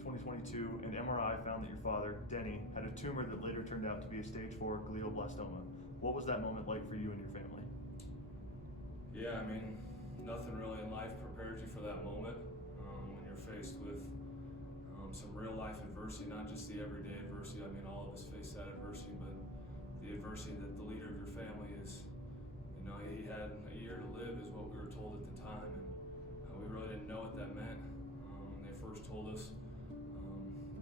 2022, an MRI found that your father, Denny, had a tumor that later turned out to be a stage 4 glioblastoma. What was that moment like for you and your family? Yeah, I mean, nothing really in life prepares you for that moment when you're faced with some real life adversity, not just the everyday adversity. I mean, all of us face that adversity, but the adversity that the leader of your family is, he had a year to live is what we were told at the time, and we really didn't know what that meant when they first told us.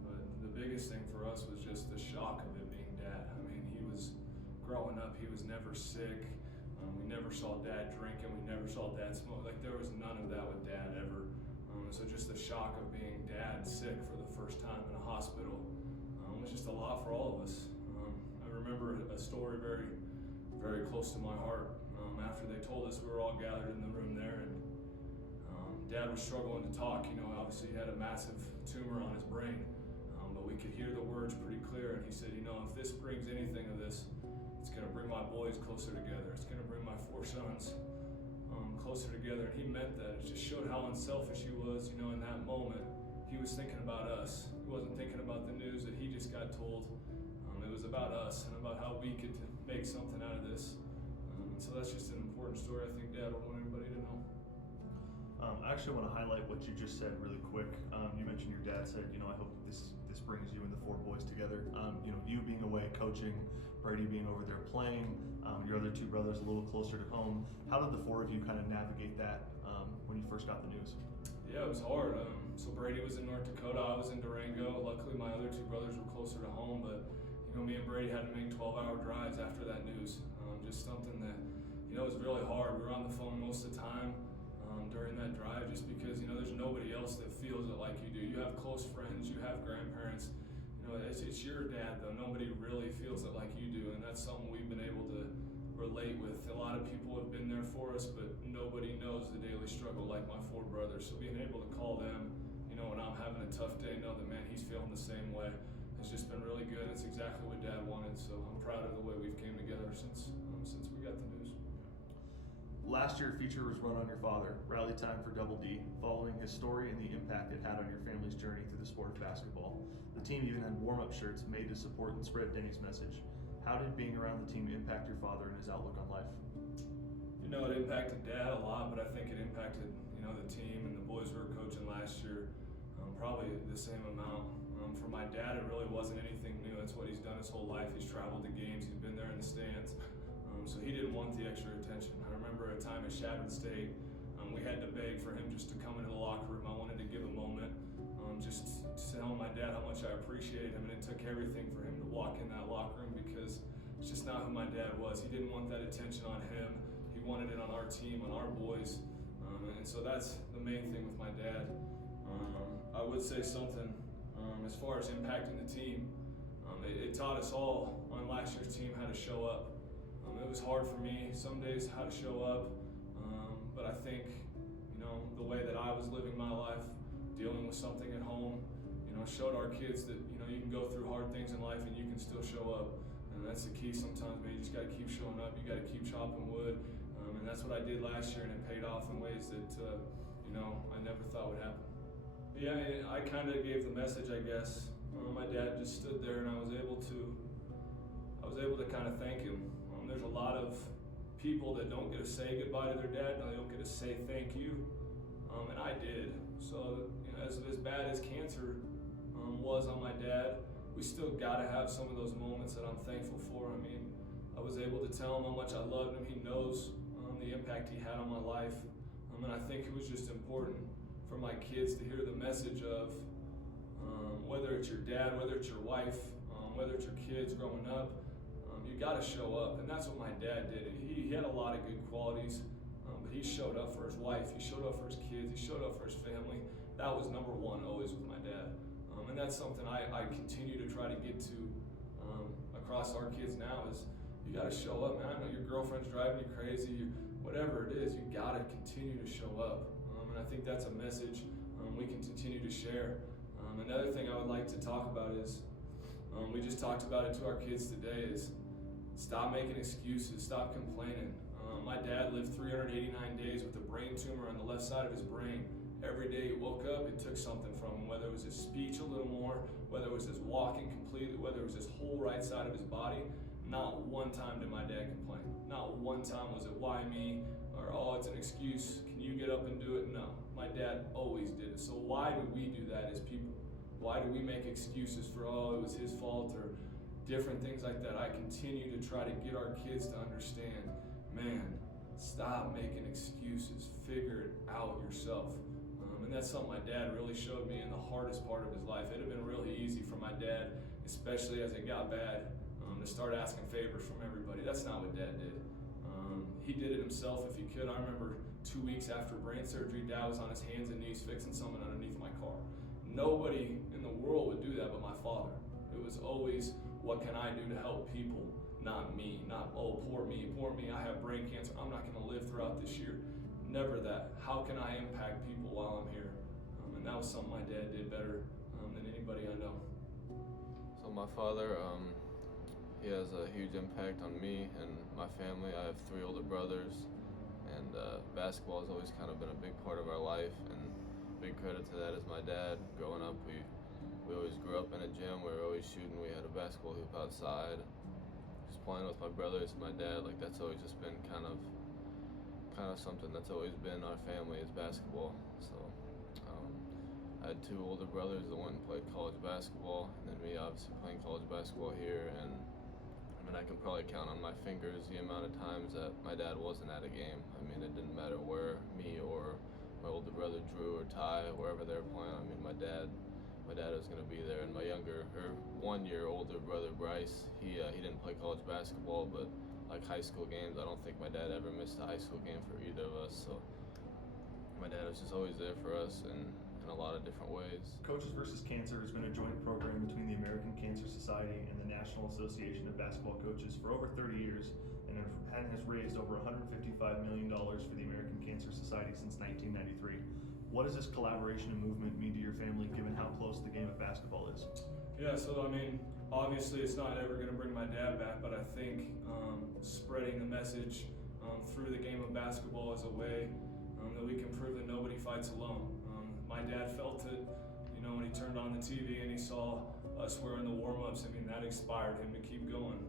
But the biggest thing for us was just the shock of it being Dad. I mean, he was growing up, he was never sick. We never saw Dad drinking, we never saw Dad smoke. Like, there was none of that with Dad ever. So just the shock of being Dad sick for the first time in a hospital was just a lot for all of us. I remember a story very, very close to my heart. After they told us, we were all gathered in the room there, and Dad was struggling to talk. Obviously he had a massive tumor on his brain, but we could hear the words pretty clear, and he said, if this brings anything of this, it's going to bring my boys closer together. It's going to bring my 4 sons closer together. And he meant that. It just showed how unselfish he was. In that moment, he was thinking about us. He wasn't thinking about the news that he just got told. It was about us and about how we could make something out of this. And so that's just an important story I think Dad would want everybody to know. I actually want to highlight what you just said really quick. You mentioned your dad said, I hope this brings you and the 4 boys together. You being away coaching, Brady being over there playing, your other 2 brothers a little closer to home. How did the 4 of you kind of navigate that when you first got the news? Yeah, it was hard. So Brady was in North Dakota, I was in Durango. Luckily, my other 2 brothers were closer to home, but me and Brady had to make 12-hour drives after that news. Just something that, was really hard. We were on the phone most of the time during that drive, just because, there's nobody else that feels it like you do. You have close friends, you have grandparents. It's your dad, though. Nobody really feels it like you do, and that's something we've been able to relate with. A lot of people have been there for us, but nobody knows the daily struggle like my 4 brothers. So being able to call them, when I'm having a tough day, know that, man, he's feeling the same way. It's just been really good. It's exactly what Dad wanted, so I'm proud of the way we've came together since we got the news. Last year, a feature was run on your father, Rally Time for Double D, following his story and the impact it had on your family's journey through the sport of basketball. The team even had warm-up shirts made to support and spread Denny's message. How did being around the team impact your father and his outlook on life? It impacted Dad a lot, but I think it impacted, the team and the boys we were coaching last year probably the same amount. For my dad, it really wasn't anything new. That's what he's done his whole life. He's traveled to games. He's been there in the stands. So he didn't want the extra attention. I remember a time at Shadron State, we had to beg for him just to come into the locker room. I wanted to give a moment, just telling my dad how much I appreciated him, and it took everything for him to walk in that locker room, because it's just not who my dad was. He didn't want that attention on him. He wanted it on our team, on our boys, and so that's the main thing with my dad. I would say something as far as impacting the team. It taught us all on last year's team how to show up. It was hard for me some days how to show up, but I think, the way that I was living my life, dealing with something at home, showed our kids that, you can go through hard things in life and you can still show up. And that's the key sometimes, man. You just got to keep showing up. You got to keep chopping wood. And that's what I did last year, and it paid off in ways that, I never thought would happen. Yeah, I kind of gave the message, I guess. My dad just stood there, and I was able to kind of thank him. There's a lot of people that don't get to say goodbye to their dad, and they don't get to say thank you, and I did. So, as bad as cancer was on my dad, we still got to have some of those moments that I'm thankful for. I mean, I was able to tell him how much I loved him. He knows the impact he had on my life, and I think it was just important for my kids to hear the message of whether it's your dad, whether it's your wife, whether it's your kids growing up, you got to show up. And that's what my dad did. He had a lot of good qualities, but he showed up for his wife, he showed up for his kids, he showed up for his family. That was number one always with my dad. And that's something I continue to try to get to across our kids now, is you got to show up, man. I know your girlfriend's driving you crazy, whatever it is, you got to continue to show up. And I think that's a message we can continue to share. Another thing I would like to talk about is, we just talked about it to our kids today, is stop making excuses, stop complaining. My dad lived 389 days with a brain tumor on the left side of his brain, every day he woke up, it took something from him, whether it was his speech a little more, whether it was his walking completely, whether it was his whole right side of his body. Not one time did my dad complain. Not one time was it, why me? Or, oh, it's an excuse. Can you get up and do it? No. My dad always did it. So why do we do that as people? Why do we make excuses for, oh, it was his fault, or different things like that? I continue to try to get our kids to understand, man, stop making excuses. Figure it out yourself. And that's something my dad really showed me in the hardest part of his life. It had been really easy for my dad, especially as it got bad, to start asking favors from everybody. That's not what Dad did. He did it himself if he could. I remember 2 weeks after brain surgery, Dad was on his hands and knees fixing something underneath my car. Nobody in the world would do that but my father. It was always, what can I do to help people? Not me. Not, oh, poor me, I have brain cancer, I'm not gonna live throughout this year. Never that. How can I impact people while I'm here? And that was something my dad did better than anybody I know. So my father, he has a huge impact on me and my family. I have 3 older brothers, and basketball has always kind of been a big part of our life, and big credit to that is my dad. Growing up, we always grew up in a gym. We were always shooting. We had a basketball hoop outside. Just playing with my brothers and my dad, like that's always just been kind of something that's always been our family is basketball. So I had 2 older brothers. The one played college basketball, and then me obviously playing college basketball here. And I mean, I can probably count on my fingers the amount of times that my dad wasn't at a game. I mean, it didn't matter where me or my older brother Drew or Ty, wherever they were playing. I mean, my dad was going to be there. And my 1 year older brother Bryce, he didn't play college basketball, but like high school games, I don't think my dad ever missed a high school game for either of us. So my dad was just always there for us in a lot of different ways. Coaches versus Cancer has been a joint program between the American Cancer Society and the National Association of Basketball Coaches for over 30 years, and has raised over $155 million for the American Cancer Society since 1993. What does this collaboration and movement mean to your family, given how close the game of basketball is? Yeah, so I mean, obviously it's not ever going to bring my dad back, but I think spreading the message through the game of basketball is a way that we can prove that nobody fights alone. My dad felt it, you know, when he turned on the TV and he saw us wearing the warm-ups. I mean, that inspired him to keep going.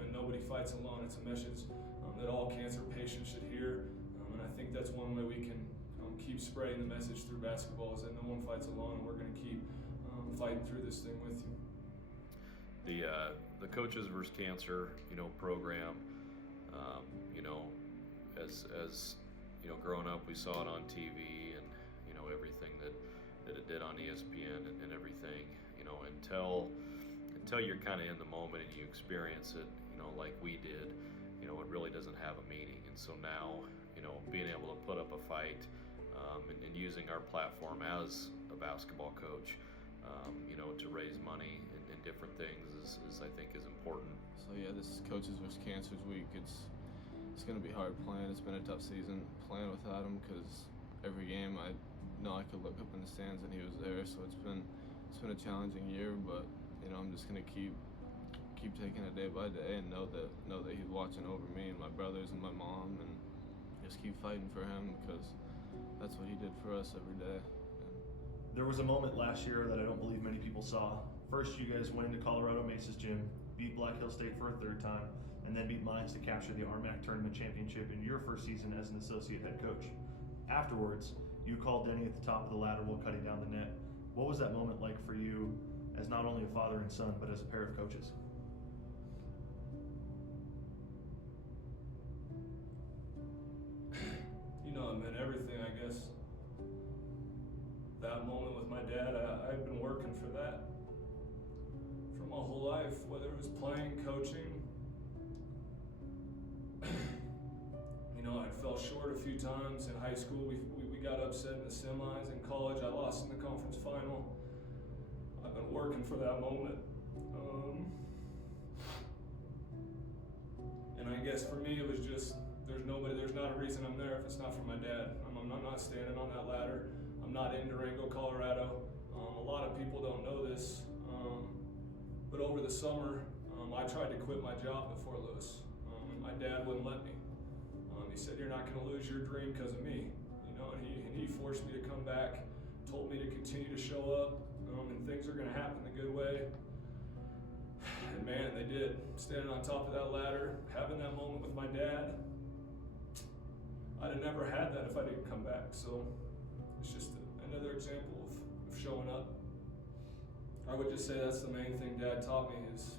And nobody fights alone. It's a message that all cancer patients should hear. And I think that's one way we can keep spreading the message through basketball, is that no one fights alone, and we're going to keep fighting through this thing with you. The Coaches vs. Cancer, program, as growing up, we saw it on TV and everything that it did on ESPN and everything, until you're kind of in the moment and you experience it, like we did, it really doesn't have a meaning. And so now, being able to put up a fight and using our platform as a basketball coach, to raise money and different things is I think is important. So yeah, this is Coaches vs. Cancer's week. It's going to be hard playing. It's been a tough season playing without him, because every game I know I could look up in the stands and he was there. So it's been a challenging year, but I'm just going to keep taking it day by day and know that he's watching over me and my brothers and my mom, and just keep fighting for him, because that's what he did for us every day. There was a moment last year that I don't believe many people saw. First, you guys went into Colorado Mesa's gym, beat Black Hill State for a 3rd time, and then beat Mines to capture the RMAC Tournament Championship in your first season as an associate head coach. Afterwards, you called Denny at the top of the ladder while cutting down the net. What was that moment like for you as not only a father and son, but as a pair of coaches? It meant everything, I guess. That moment with my dad, I've been working for that for my whole life, whether it was playing, coaching. I fell short a few times in high school. We got upset in the semis. In college, I lost in the conference final. I've been working for that moment. And I guess for me, it was just, there's not a reason I'm there if it's not for my dad. I'm not standing on that ladder. I'm not in Durango, Colorado. A lot of people don't know this, but over the summer, I tried to quit my job before Lewis, and my dad wouldn't let me. He said, "You're not going to lose your dream because of me." and he forced me to come back, told me to continue to show up, and things are going to happen the good way. And man, they did. Standing on top of that ladder, having that moment with my dad, I'd have never had that if I didn't come back. So it's just another example of showing up. I would just say that's the main thing Dad taught me is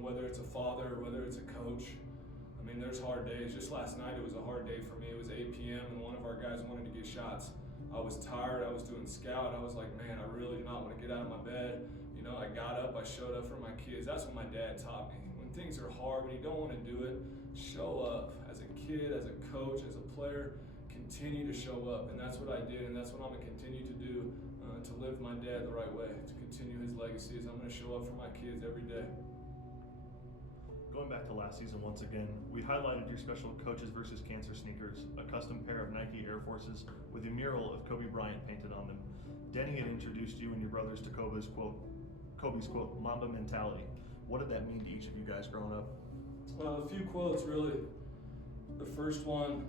whether it's a father or whether it's a coach. I mean, there's hard days. Just last night it was a hard day for me. It was 8 p.m. and one of our guys wanted to get shots. I was tired. I was doing scout. I was like, man, I really do not want to get out of my bed. You know, I got up. I showed up for my kids. That's what my dad taught me. When things are hard, when you don't want to do it, show up. As a kid, as a coach, as a player, continue to show up. And that's what I did, and that's what I'm going to continue to do to live my dad the right way, to continue his legacy. Is I'm going to show up for my kids every day. Going back to last season once again, we highlighted your special Coaches versus Cancer sneakers, a custom pair of Nike Air Forces with a mural of Kobe Bryant painted on them. Denny had introduced you and your brothers to Kobe's quote, Mamba mentality. What did that mean to each of you guys growing up? A few quotes, really. The first one,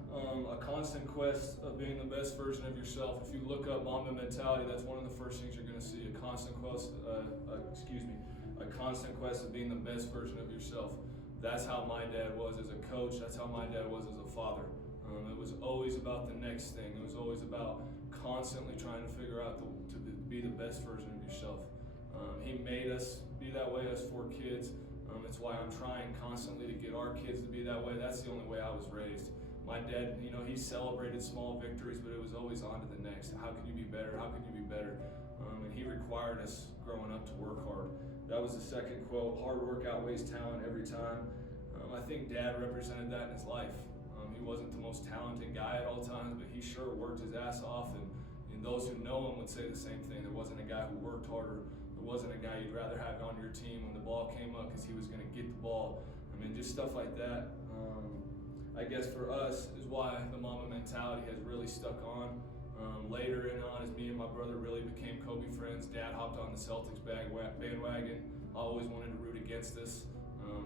a constant quest of being the best version of yourself. If you look up Mamba mentality, that's one of the first things you're going to see. A constant quest of being the best version of yourself. That's how my dad was as a coach. That's how my dad was as a father. It was always about the next thing. It was always about constantly trying to figure out to be the best version of yourself. He made us be that way as 4 kids. It's why I'm trying constantly to get our kids to be that way. That's the only way I was raised. My dad, you know, he celebrated small victories, but it was always on to the next. How can you be better? How can you be better? And he required us growing up to work hard. That was the second quote. Hard work outweighs talent every time. I think Dad represented that in his life. He wasn't the most talented guy at all times, but he sure worked his ass off. And those who know him would say the same thing. There wasn't a guy who worked harder. There wasn't a guy you'd rather have on your team when the ball came up because he was going to get the ball. I mean, just stuff like that. I guess for us is why the Mamba mentality has really stuck on. Later on, as me and my brother really became Kobe friends, Dad hopped on the Celtics bandwagon. I always wanted to root against us,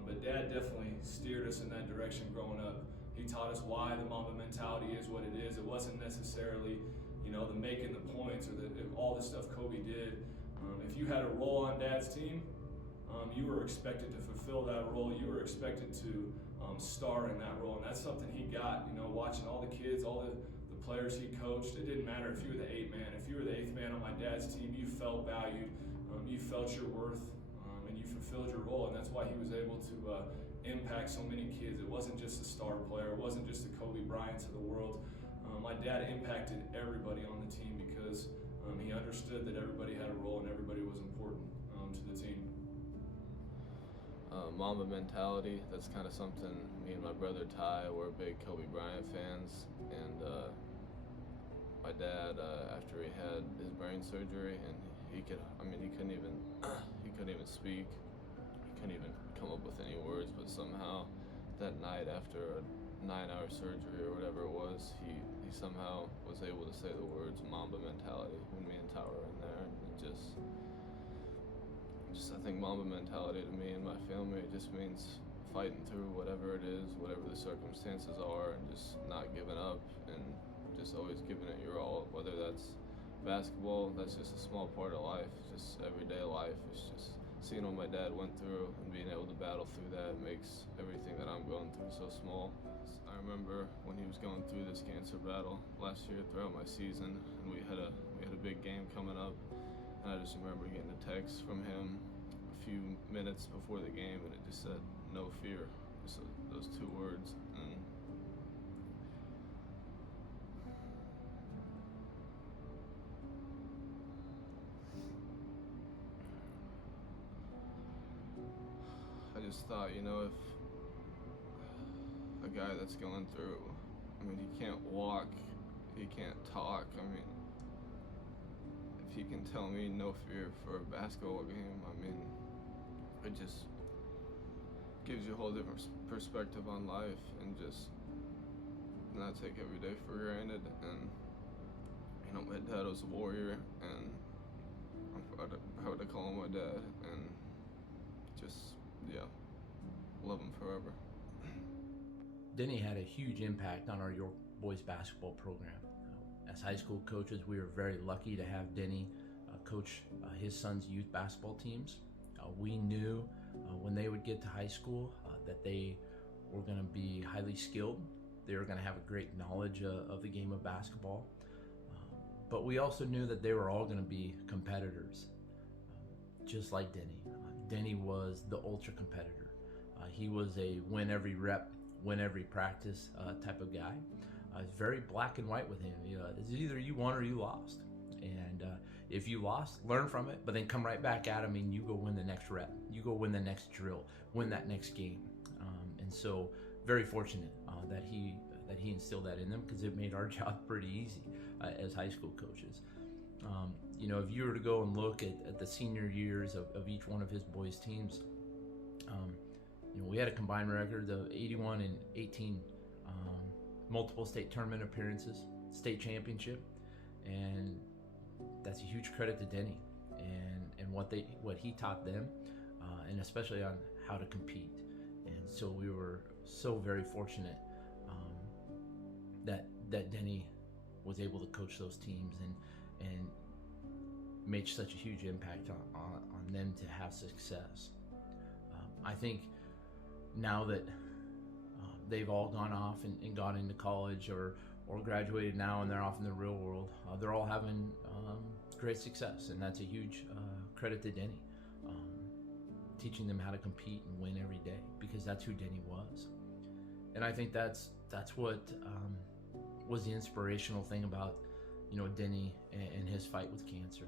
but Dad definitely steered us in that direction growing up. He taught us why the Mamba mentality is what it is. It wasn't necessarily, you know, the making the points or all the stuff Kobe did. If you had a role on Dad's team, you were expected to fulfill that role. You were expected to star in that role, and that's something he got. You know, watching all the kids, all the players he coached, it didn't matter if you were the 8th man. If you were the 8th man on my dad's team, you felt valued, you felt your worth, and you fulfilled your role, and that's why he was able to impact so many kids. It wasn't just a star player, it wasn't just the Kobe Bryants of the world. My dad impacted everybody on the team because he understood that everybody had a role and everybody was important to the team. Mamba mentality, that's kind of something me and my brother Ty were big Kobe Bryant fans, and my dad, after he had his brain surgery, and he couldn't even speak, he couldn't even come up with any words, but somehow that night after a 9-hour surgery or whatever it was, he somehow was able to say the words Mamba mentality when me and Ty were in there, and it just I think Mamba mentality to me and my family, it just means fighting through whatever it is, whatever the circumstances are, and just not giving up and just always giving it your all. Whether that's basketball, that's just a small part of life, just everyday life. It's just seeing what my dad went through and being able to battle through that makes everything that I'm going through so small. I remember when he was going through this cancer battle last year throughout my season, and we had a big game coming up. And I just remember getting a text from him a few minutes before the game, and it just said, "No fear," just those 2 words. And I just thought, you know, if a guy that's going through, I mean, he can't walk, he can't talk, I mean, he can tell me no fear for a basketball game, I mean, it just gives you a whole different perspective on life and just not take every day for granted. And, you know, my dad was a warrior, and I'm proud to call him my dad, and just, yeah, love him forever. Denny had a huge impact on our York boys basketball program. As high school coaches, we were very lucky to have Denny coach his son's youth basketball teams. We knew when they would get to high school that they were going to be highly skilled. They were going to have a great knowledge of the game of basketball. But we also knew that they were all going to be competitors, just like Denny. Denny was the ultra competitor. He was a win every rep, win every practice type of guy. It's very black and white with him. It's either you won or you lost. And if you lost, learn from it, but then come right back at him and you go win the next rep. You go win the next drill, win that next game. And so very fortunate that he instilled that in them, because it made our job pretty easy as high school coaches. If you were to go and look at the senior years of each one of his boys' teams, we had a combined record of 81 and 18 multiple state tournament appearances, state championship, and that's a huge credit to Denny and what he taught them, and especially on how to compete. And so we were so very fortunate that Denny was able to coach those teams and made such a huge impact on them to have success. I think now that they've all gone off and gone into college or graduated now and they're off in the real world, they're all having great success, and that's a huge credit to Denny, teaching them how to compete and win every day, because that's who Denny was. And I think that's what was the inspirational thing about Denny and his fight with cancer.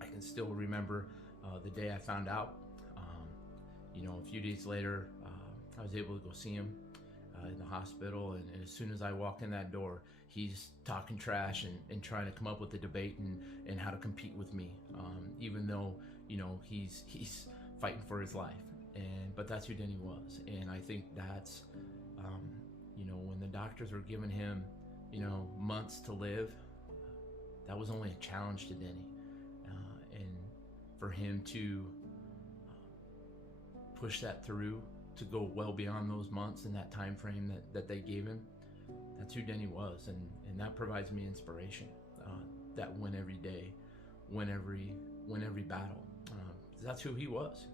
I can still remember the day I found out. A few days later, I was able to go see him in the hospital, and as soon as I walk in that door, he's talking trash and trying to come up with a debate and how to compete with me, even though he's fighting for his life. But that's who Denny was, and I think that's when the doctors were giving him months to live, that was only a challenge to Denny, and for him to push that through, to go well beyond those months and that time frame that they gave him, that's who Denny was, and that provides me inspiration. That win every day, win every battle. That's who he was,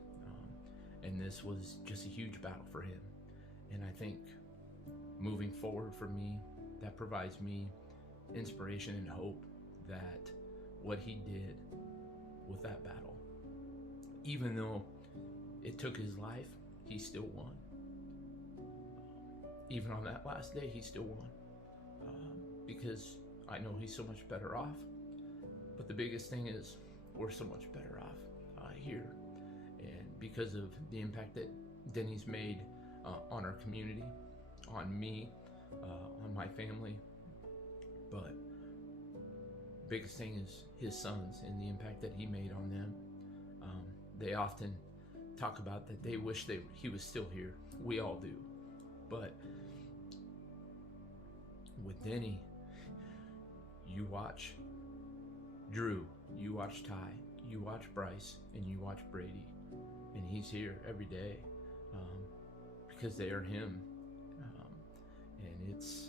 and this was just a huge battle for him. And I think moving forward for me, that provides me inspiration and hope that what he did with that battle, even though it took his life, he still won. Even on that last day, he still won, because I know he's so much better off. But the biggest thing is we're so much better off here, and because of the impact that Denny's made on our community, on me, on my family. But biggest thing is his sons and the impact that he made on them. They often talk about that they wish he was still here. We all do. But with Denny, you watch Drew, you watch Ty, you watch Bryce, and you watch Brady, and he's here every day because they are him, and it's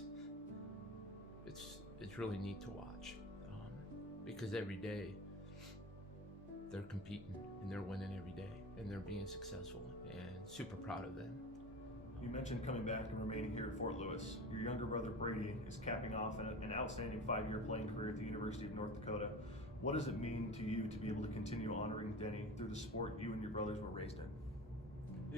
really neat to watch, because every day they're competing and they're winning every day and they're being successful, and super proud of them. You mentioned coming back and remaining here at Fort Lewis. Your younger brother Brady is capping off an outstanding 5-year playing career at the University of North Dakota. What does it mean to you to be able to continue honoring Denny through the sport you and your brothers were raised in?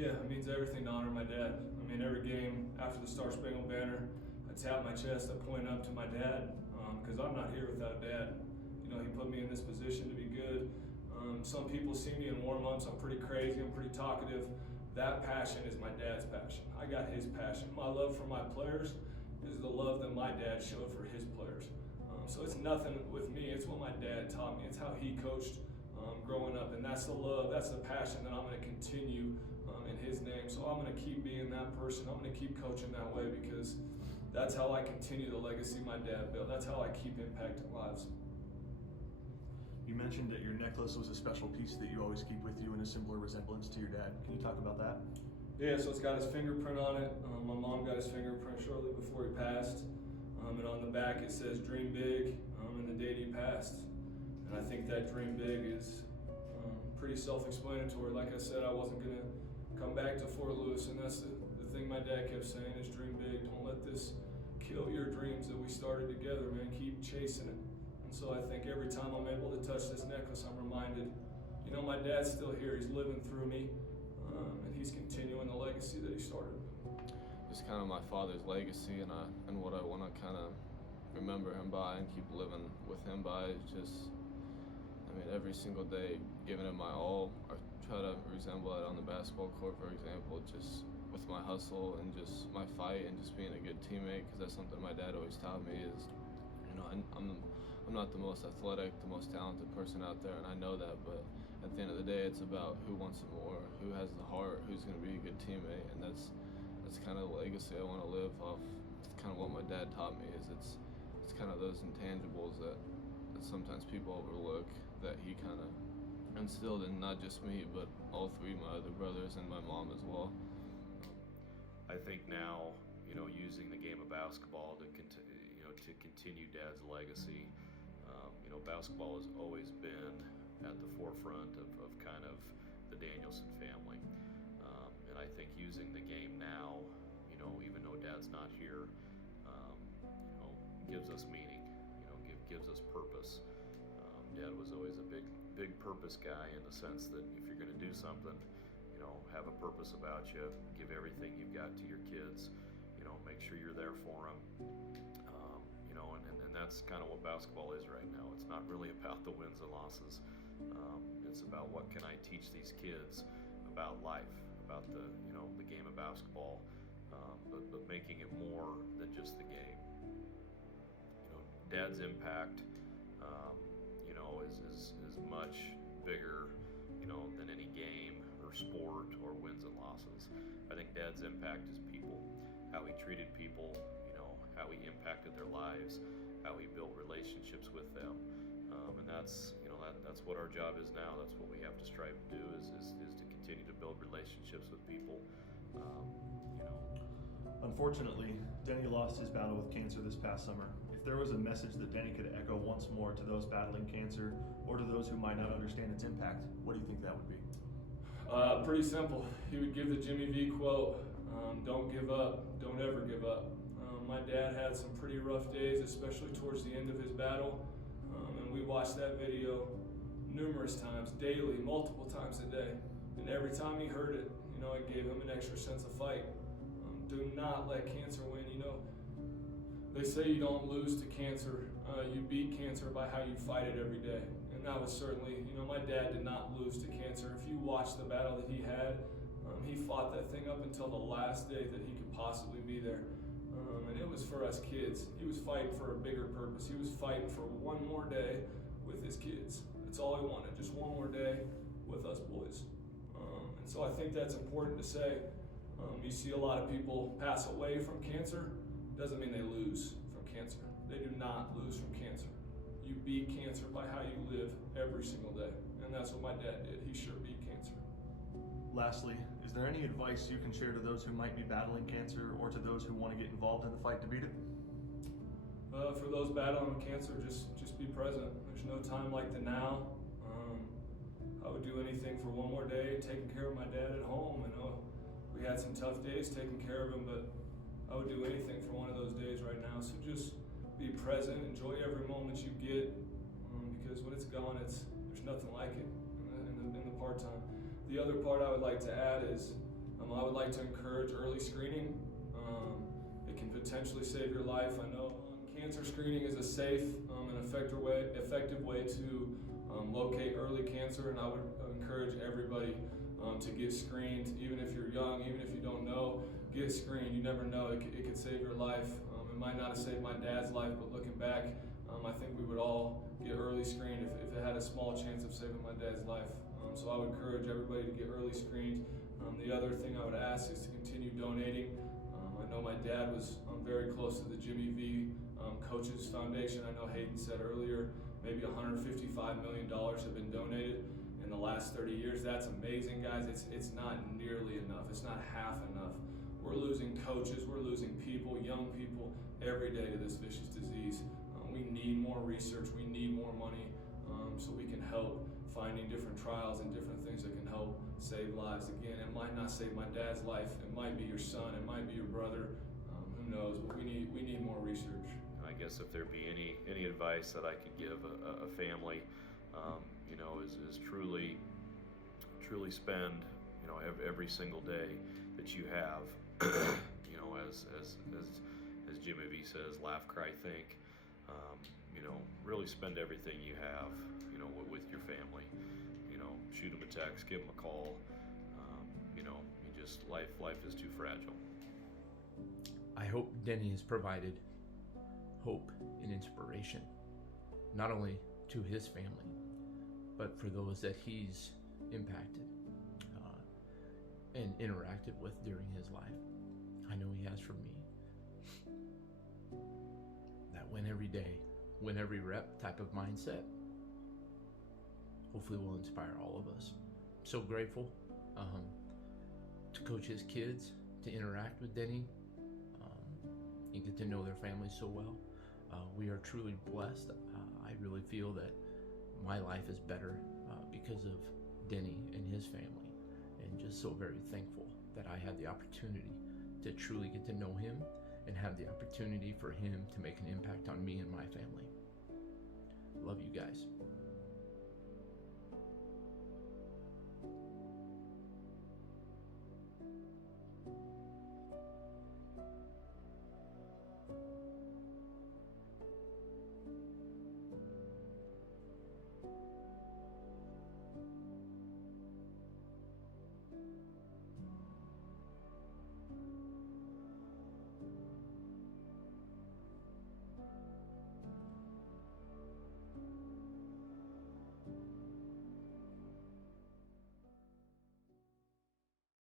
Yeah, it means everything to honor my dad. I mean, every game after the Star Spangled Banner, I tap my chest, I point up to my dad, because I'm not here without Dad. He put me in this position to be good. Some people see me in warm-ups, I'm pretty crazy, I'm pretty talkative. That passion is my dad's passion. I got his passion. My love for my players is the love that my dad showed for his players. So it's nothing with me, it's what my dad taught me. It's how he coached growing up, and that's the love, that's the passion that I'm going to continue in his name. So I'm going to keep being that person. I'm going to keep coaching that way, because that's how I continue the legacy my dad built. That's how I keep impacting lives. You mentioned that your necklace was a special piece that you always keep with you in a similar resemblance to your dad. Can you talk about that? Yeah, so it's got his fingerprint on it. My mom got his fingerprint shortly before he passed. and on the back it says dream big in the day he passed. And I think that dream big is pretty self-explanatory. Like I said, I wasn't going to come back to Fort Lewis, and that's the thing my dad kept saying is dream big. Don't let this kill your dreams that we started together, man. Keep chasing it. And so I think every time I'm able to touch this necklace, I'm reminded, you know, my dad's still here. He's living through me, and he's continuing the legacy that he started. Just kind of my father's legacy, and what I want to kind of remember him by and keep living with him by is just, I mean, every single day giving it my all. I try to resemble it on the basketball court, for example, just with my hustle and just my fight and just being a good teammate, because that's something my dad always taught me is, you know, I'm not the most athletic, the most talented person out there, and I know that, but at the end of the day, it's about who wants it more, who has the heart, who's going to be a good teammate, and that's kind of the legacy I want to live off. It's kind of what my dad taught me is it's kind of those intangibles that sometimes people overlook that he kind of instilled in not just me, but all three of my other brothers and my mom as well. I think now, you know, using the game of basketball to continue Dad's legacy. You know, basketball has always been at the forefront of kind of the Danielson family, and I think using the game now, you know, even though Dad's not here, you know, gives us meaning. You know, gives us purpose. Dad was always a big purpose guy in the sense that if you're going to do something, you know, have a purpose about you, give everything you've got to your kids, you know, make sure you're there for them, you know, and that's kind of what basketball is right now. It's not really about the wins and losses. It's about what can I teach these kids about life, about the game of basketball, but making it more than just the game. You know, Dad's impact, you know, is much bigger, you know, than any game or sport or wins and losses. I think Dad's impact is people, how he treated people, you know, how he impacted their lives, how he built relationships with them, and that's, you know, that's what our job is now. That's what we have to strive to do is to continue to build relationships with people, you know. Unfortunately, Denny lost his battle with cancer this past summer. If there was a message that Denny could echo once more to those battling cancer or to those who might not understand its impact, what do you think that would be? Pretty simple. He would give the Jimmy V quote, don't give up, don't ever give up. My dad had some pretty rough days, especially towards the end of his battle, and we watched that video numerous times, daily, multiple times a day, and every time he heard it, you know, it gave him an extra sense of fight. Do not let cancer win. You know, they say you don't lose to cancer, you beat cancer by how you fight it every day. And that was certainly, you know, my dad did not lose to cancer. If you watch the battle that he had, he fought that thing up until the last day that he could possibly be there. And it was for us kids. He was fighting for a bigger purpose. He was fighting for one more day with his kids. That's all he wanted, just one more day with us boys. And so I think that's important to say. You see a lot of people pass away from cancer. Doesn't mean they lose from cancer. They do not lose from cancer. You beat cancer by how you live every single day. And that's what my dad did. He sure beat cancer. Lastly, is there any advice you can share to those who might be battling cancer or to those who want to get involved in the fight to beat it? For those battling cancer, just be present. There's no time like the now. I would do anything for one more day, taking care of my dad at home. I know we had some tough days taking care of him, but I would do anything for one of those days right now. So just be present, enjoy every moment you get, because when it's gone, there's nothing like it in the part-time. The other part I would like to add is I would like to encourage early screening. It can potentially save your life. I know cancer screening is a safe and effective way to locate early cancer, and I would encourage everybody to get screened, even if you're young, even if you don't know, get screened. You never know, it could save your life. It might not have saved my dad's life, but looking back, I think we would all get early screened if it had a small chance of saving my dad's life. So I would encourage everybody to get early screened. The other thing I would ask is to continue donating. I know my dad was very close to the Jimmy V Coaches Foundation. I know Hayden said earlier, maybe $155 million have been donated in the last 30 years. That's amazing, guys. It's not nearly enough. It's not half enough. we're losing coaches, we're losing people, young people, every day to this vicious disease. We need more research, we need more money, so we can help finding different trials and different things that can help save lives. Again, it might not save my dad's life, it might be your son, it might be your brother, who knows, but we need more research. I guess if there be any advice that I could give a family, you know, is truly spend, you know, every single day that you have, you know, as Jimmy V says, laugh, cry, think. You know, really spend everything you have, you know, with your family. You know, shoot them a text, give them a call. You know, life is too fragile. I hope Denny has provided hope and inspiration, not only to his family, but for those that he's impacted and interacted with during his life. I know he has for me. That win every day, win every rep type of mindset hopefully will inspire all of us. So grateful to coach his kids, to interact with Denny, and get to know their families so well. We are truly blessed. I really feel that my life is better because of Denny and his family, and just so very thankful that I had the opportunity to truly get to know him and have the opportunity for him to make an impact on me and my family. Love you guys.